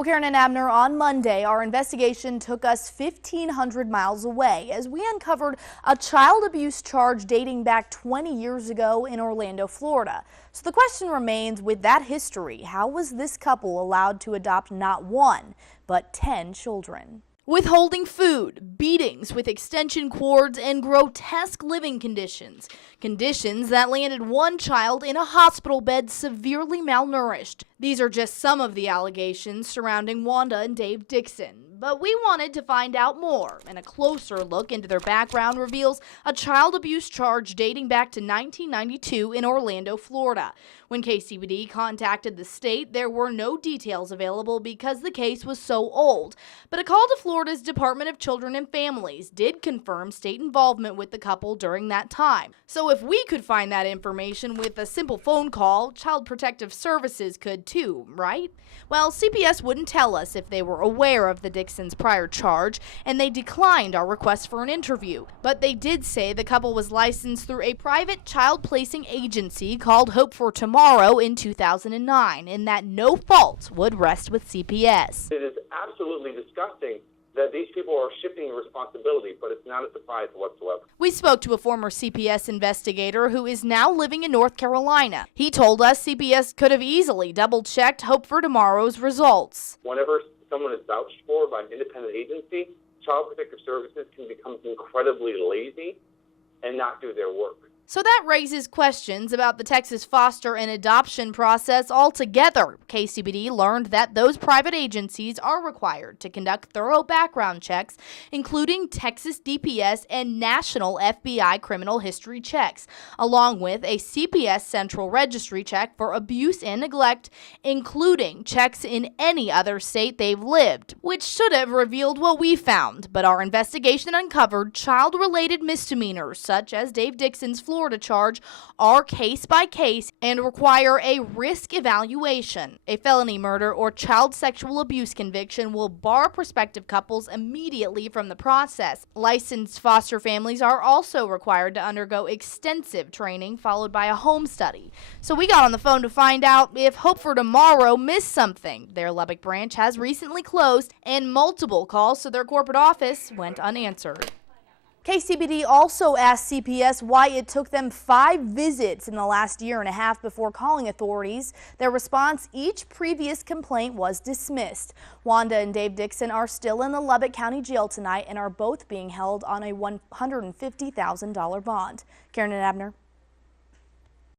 Well, Karen and Abner, on Monday, our investigation took us 1,500 miles away as we uncovered a child abuse charge dating back 20 years ago in Orlando, Florida. So the question remains, with that history, how was this couple allowed to adopt not one, but 10 children? Withholding food, beatings with extension cords, and grotesque living conditions. Conditions that landed one child in a hospital bed severely malnourished. These are just some of the allegations surrounding Wanda and Dave Dixon. But we wanted to find out more, and a closer look into their background reveals a child abuse charge dating back to 1992 in Orlando, Florida. When KCBD contacted the state, there were no details available because the case was so old. But a call to Florida's Department of Children and Families did confirm state involvement with the couple during that time. So if we could find that information with a simple phone call, Child Protective Services could too, right? Well, CPS wouldn't tell us if they were aware of the Dixon's prior charge, and they declined our request for an interview. But they did say the couple was licensed through a private child placing agency called Hope for Tomorrow in 2009, and that no fault would rest with CPS. It is absolutely disgusting that these people are shifting responsibility, but it's not a surprise whatsoever. We spoke to a former CPS investigator who is now living in North Carolina. He told us CPS could have easily double-checked Hope for Tomorrow's results. Whenever someone is vouched for by an independent agency, Child Protective Services can become incredibly lazy and not do their work. So that raises questions about the Texas foster and adoption process altogether. KCBD learned that those private agencies are required to conduct thorough background checks, including Texas DPS and national FBI criminal history checks, along with a CPS central registry check for abuse and neglect, including checks in any other state they've lived, which should have revealed what we found. But our investigation uncovered child-related misdemeanors, such as Dave Dixon's Florida charge, are case by case and require a risk evaluation. A felony murder or child sexual abuse conviction will bar prospective couples immediately from the process. Licensed foster families are also required to undergo extensive training followed by a home study. So we got on the phone to find out if Hope for Tomorrow missed something. Their Lubbock branch has recently closed, and multiple calls to their corporate office went unanswered. KCBD also asked CPS why it took them 5 visits in the last year and a half before calling authorities. Their response: each previous complaint was dismissed. Wanda and Dave Dixon are still in the Lubbock County Jail tonight and are both being held on a $150,000 bond. Karen and Abner.